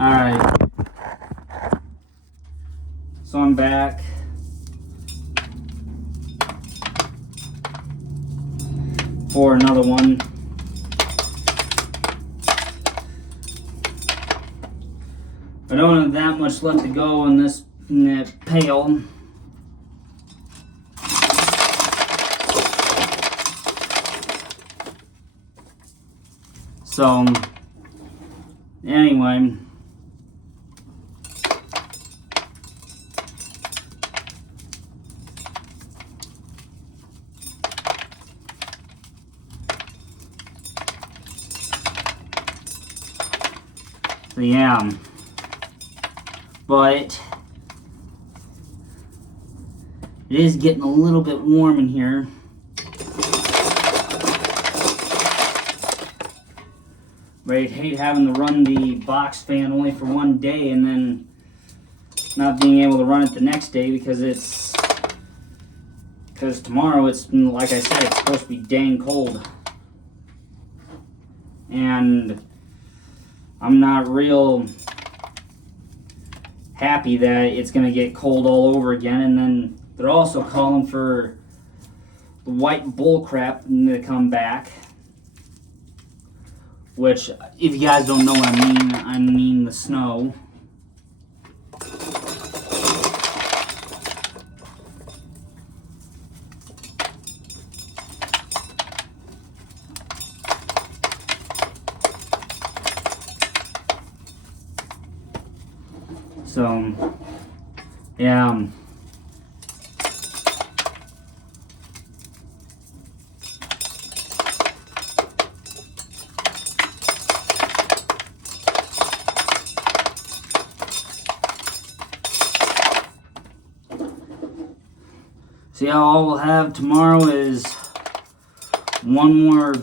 Alright. So I'm back. For another one. I don't have that much left to go in this pail. So, anyway. So, yeah. But it is getting a little bit warm in here. But I'd hate having to run the box fan only for one day and then not being able to run it the next day because tomorrow it's, like I said, it's supposed to be dang cold. And I'm not real happy that it's going to get cold all over again. And then they're also calling for the white bull crap to come back, which, if you guys don't know what I mean the snow. So, yeah. See, all we'll have tomorrow is one more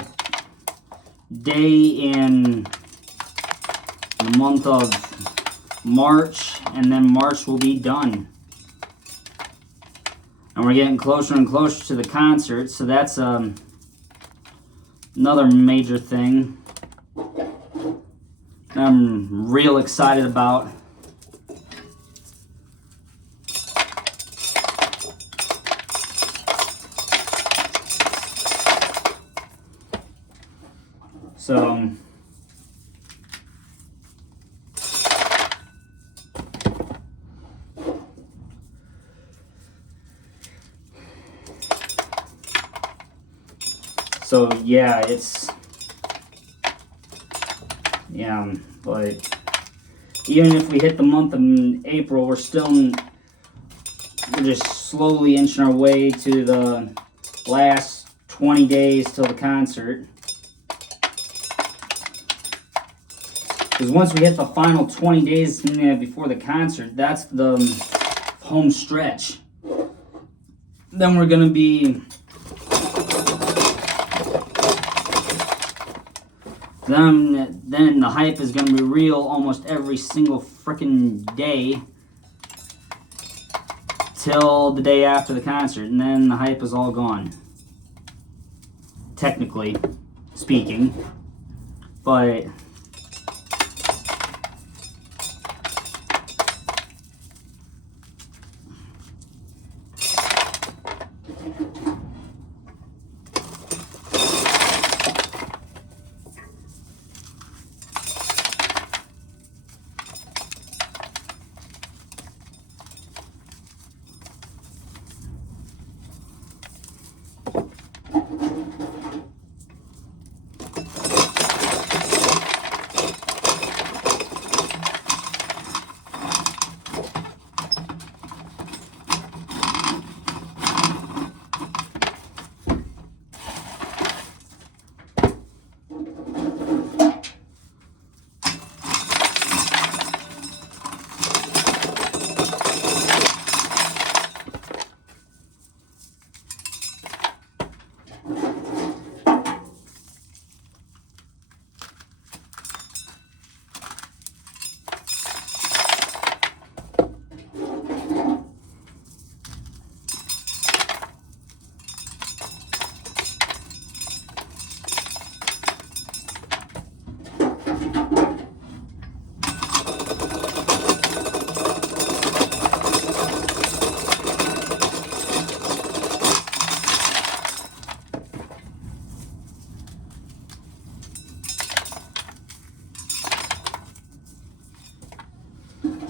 day in the month of March, and then March will be done. And we're getting closer and closer to the concert, so that's another major thing that I'm real excited about. So yeah, but even if we hit the month of April, we're just slowly inching our way to the last 20 days till the concert. Because once we hit the final 20 days before the concert, that's the home stretch. Then we're going to be... Then the hype is going to be real almost every single freaking day till the day after the concert. And then the hype is all gone. Technically speaking. But...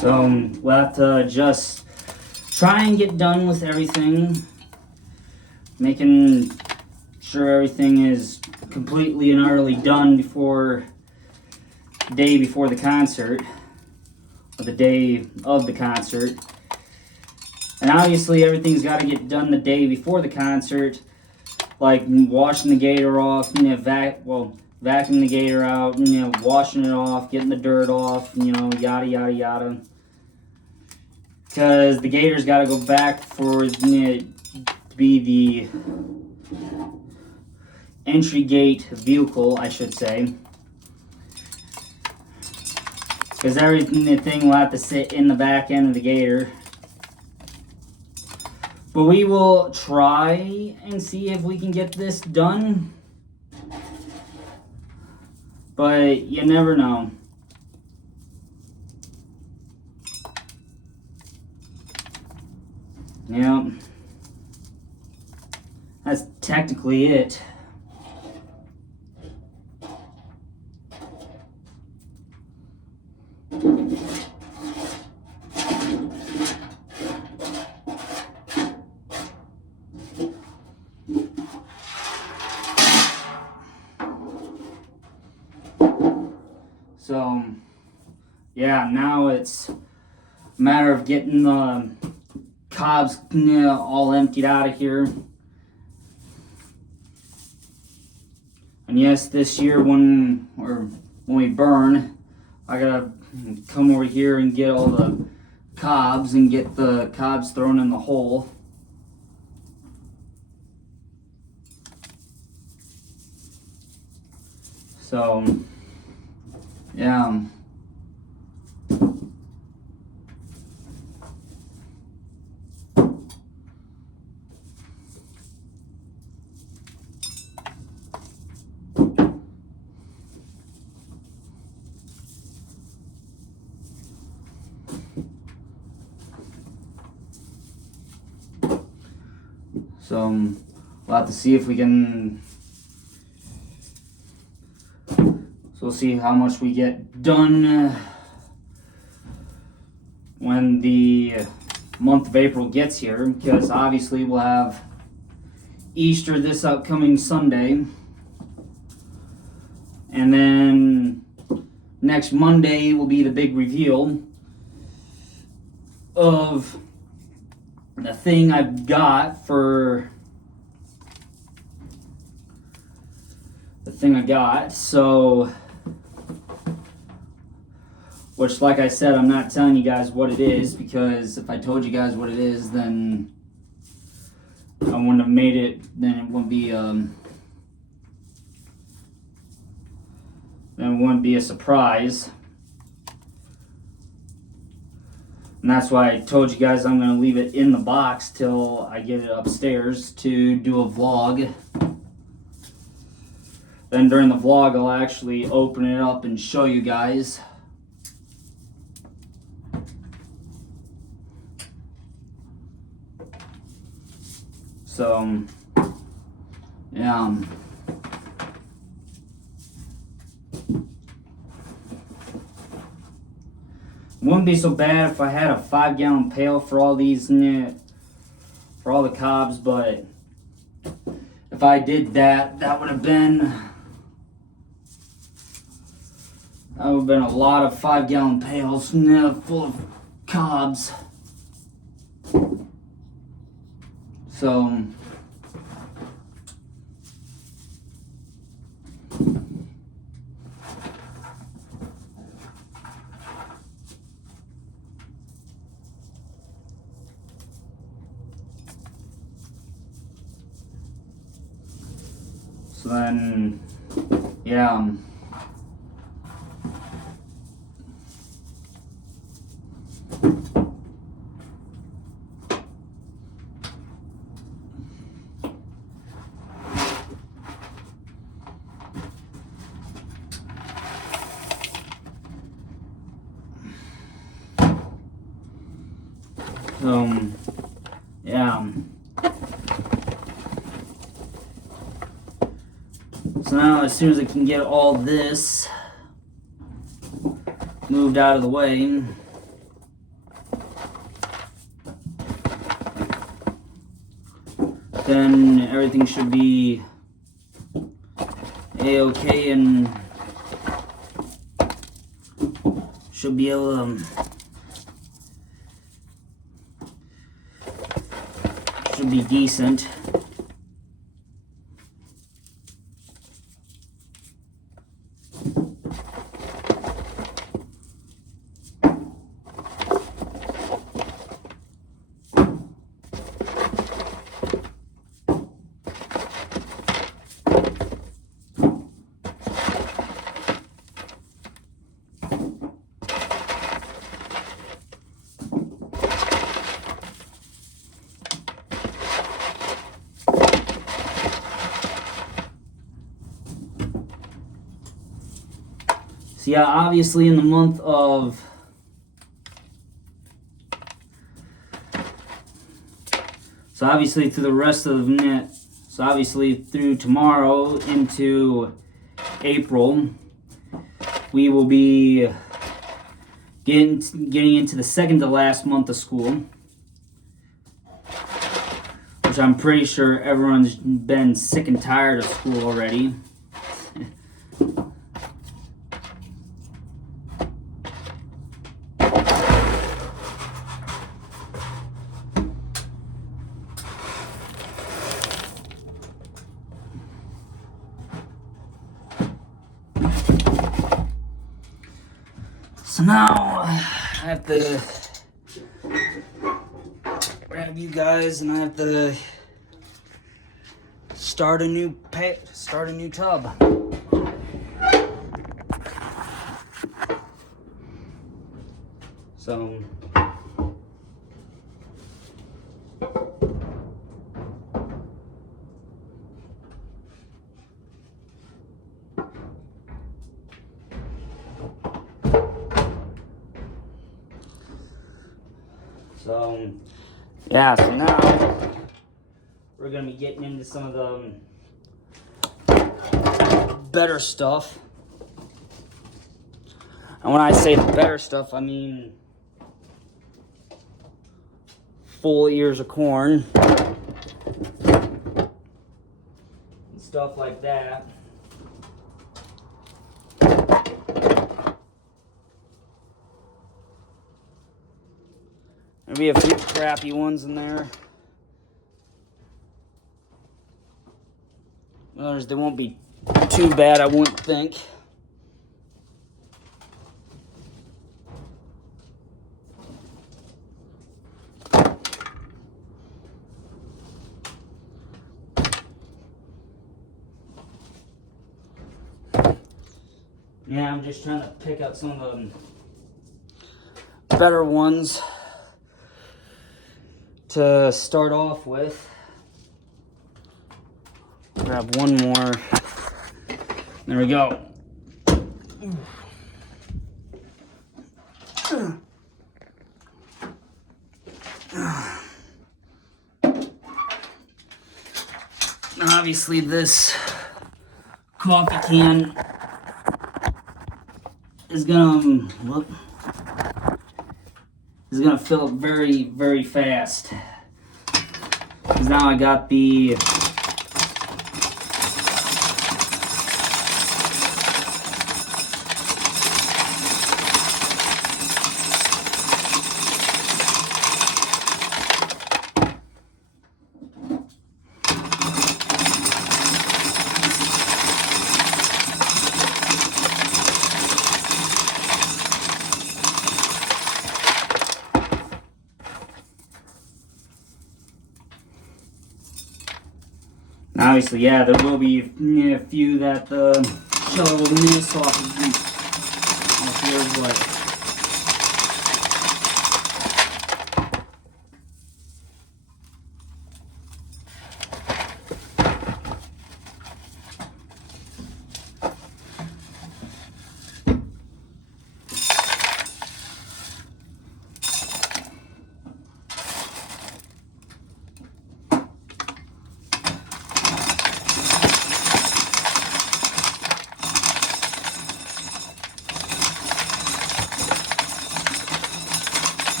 So we'll have to just try and get done with everything, making sure everything is completely and utterly done before the day before the concert, or the day of the concert. And obviously everything's got to get done the day before the concert, like washing the gator off, vacuuming the gator out, washing it off, getting the dirt off, yada yada yada. Because the gator's got to go back for it to be the entry gate vehicle, I should say. Because everything will have to sit in the back end of the gator. But we will try and see if we can get this done. But you never know. Yeah. That's technically it. So, yeah, now it's a matter of getting the cobs all emptied out of here. And yes, this year when we burn, I gotta come over here and get all the cobs and get the cobs thrown in the hole. So, yeah. So we'll have to see if we can. So we'll see how much we get done when the month of April gets here, because obviously we'll have Easter this upcoming Sunday, and then next Monday will be the big reveal of the thing I've got for the thing I got. So, which, like I said, I'm not telling you guys what it is, because if I told you guys what it is, then I wouldn't have made it. Then it wouldn't be a surprise. And that's why I told you guys I'm going to leave it in the box till I get it upstairs to do a vlog. Then during the vlog, I'll actually open it up and show you guys. So, yeah. Wouldn't be so bad if I had a 5-gallon pail for all these, for all the cobs, but if I did that, that would have been a lot of 5-gallon pails full of cobs. So, then, yeah. Yeah. So now, as soon as I can get all this moved out of the way, then everything should be a-okay and should be able to should be decent. So yeah, obviously in the month of through the rest of net, so obviously through tomorrow into April, we will be getting into the second to last month of school, which I'm pretty sure everyone's been sick and tired of school already. So now I have to grab you guys and I have to start a new tub. So yeah, so now we're going to be getting into some of the better stuff. And when I say the better stuff, I mean full ears of corn and stuff like that. There'll be a few crappy ones in there. Others, they won't be too bad, I wouldn't think. Yeah, I'm just trying to pick out some of the better ones to start off with. Grab one more. There we go. Obviously, this coffee can is gonna fill up very, very fast. Because now I got the obviously, yeah, there will be a few that the chiller will miss off here, but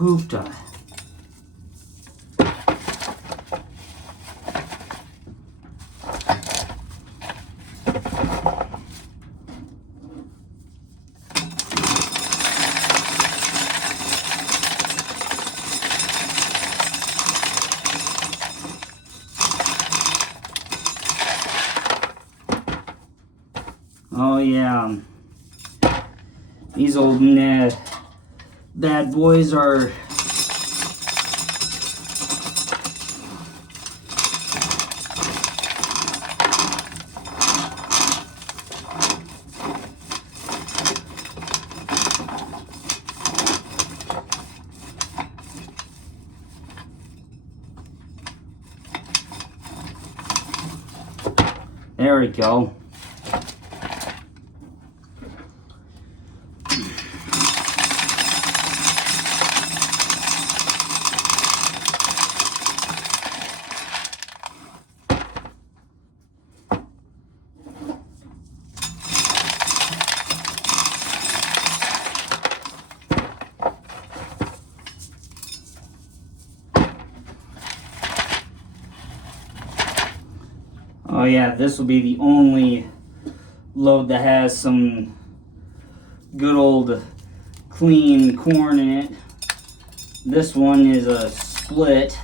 Hoopta. Oh yeah, these old bad boys are there we go. Oh yeah, this will be the only load that has some good old clean corn in it. This one is a split.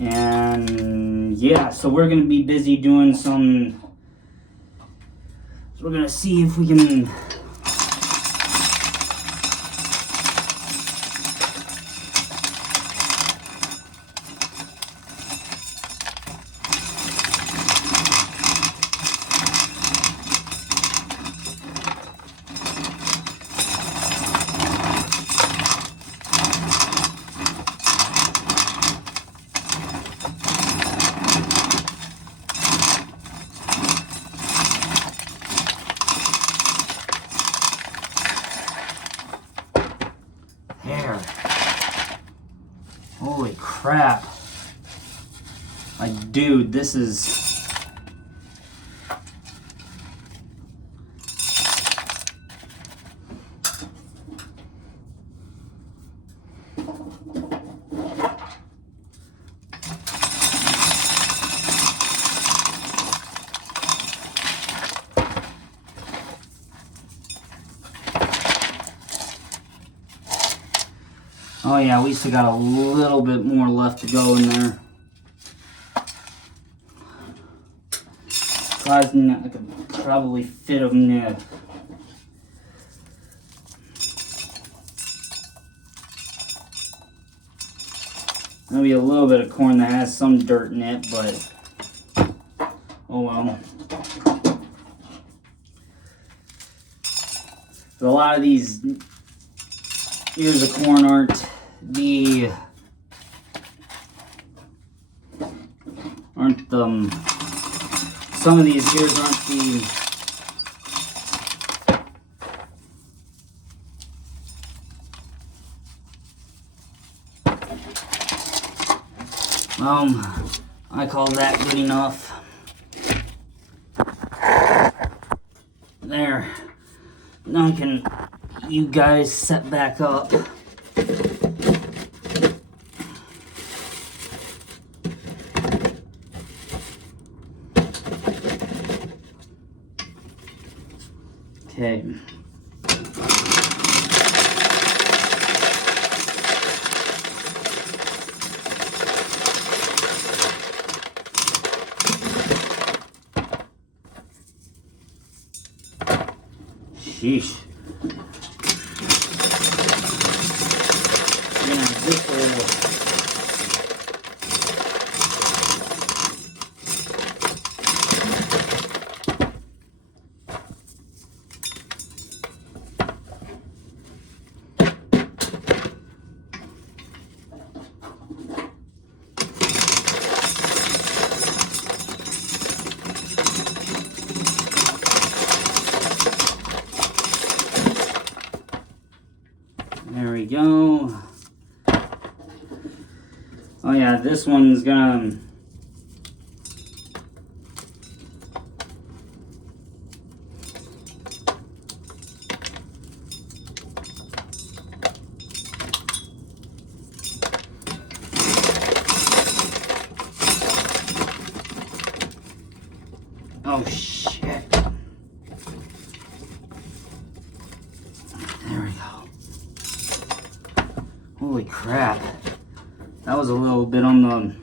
And yeah, so we're gonna be busy doing some, so we're gonna see if we can there. Holy crap. Like, dude, this is... Oh yeah, we still got a little bit more left to go in there. I could probably fit them in. Maybe a little bit of corn that has some dirt in it, but oh well. A lot of these ears of corn aren't some of these ears aren't I call that good enough. There. Now can you guys set back up. Okay. Sheesh. Yeah, this will... Oh yeah, this one's gonna... Oh shit. There we go. Holy crap. That was a little bit on the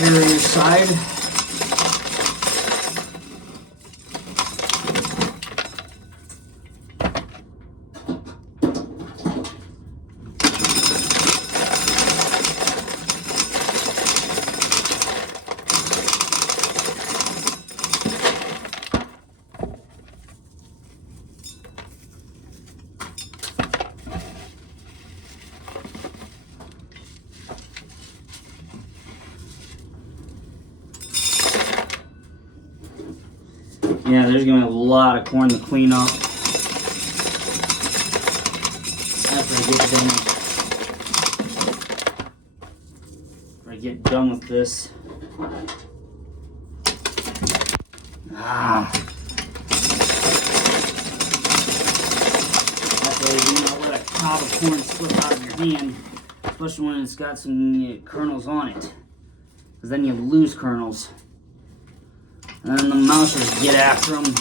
area side. Yeah, there's gonna be a lot of corn to clean up after I get done with this. That way you do not let a cob of corn slip out of your hand, especially when it's got some kernels on it, because then you lose kernels. And then the mousers get after them.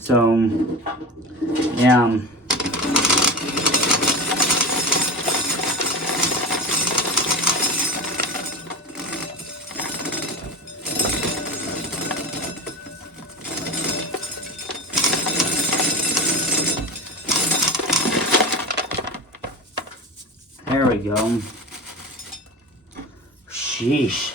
So, yeah. There we go. Sheesh.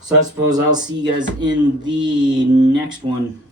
So I suppose I'll see you guys in the next one.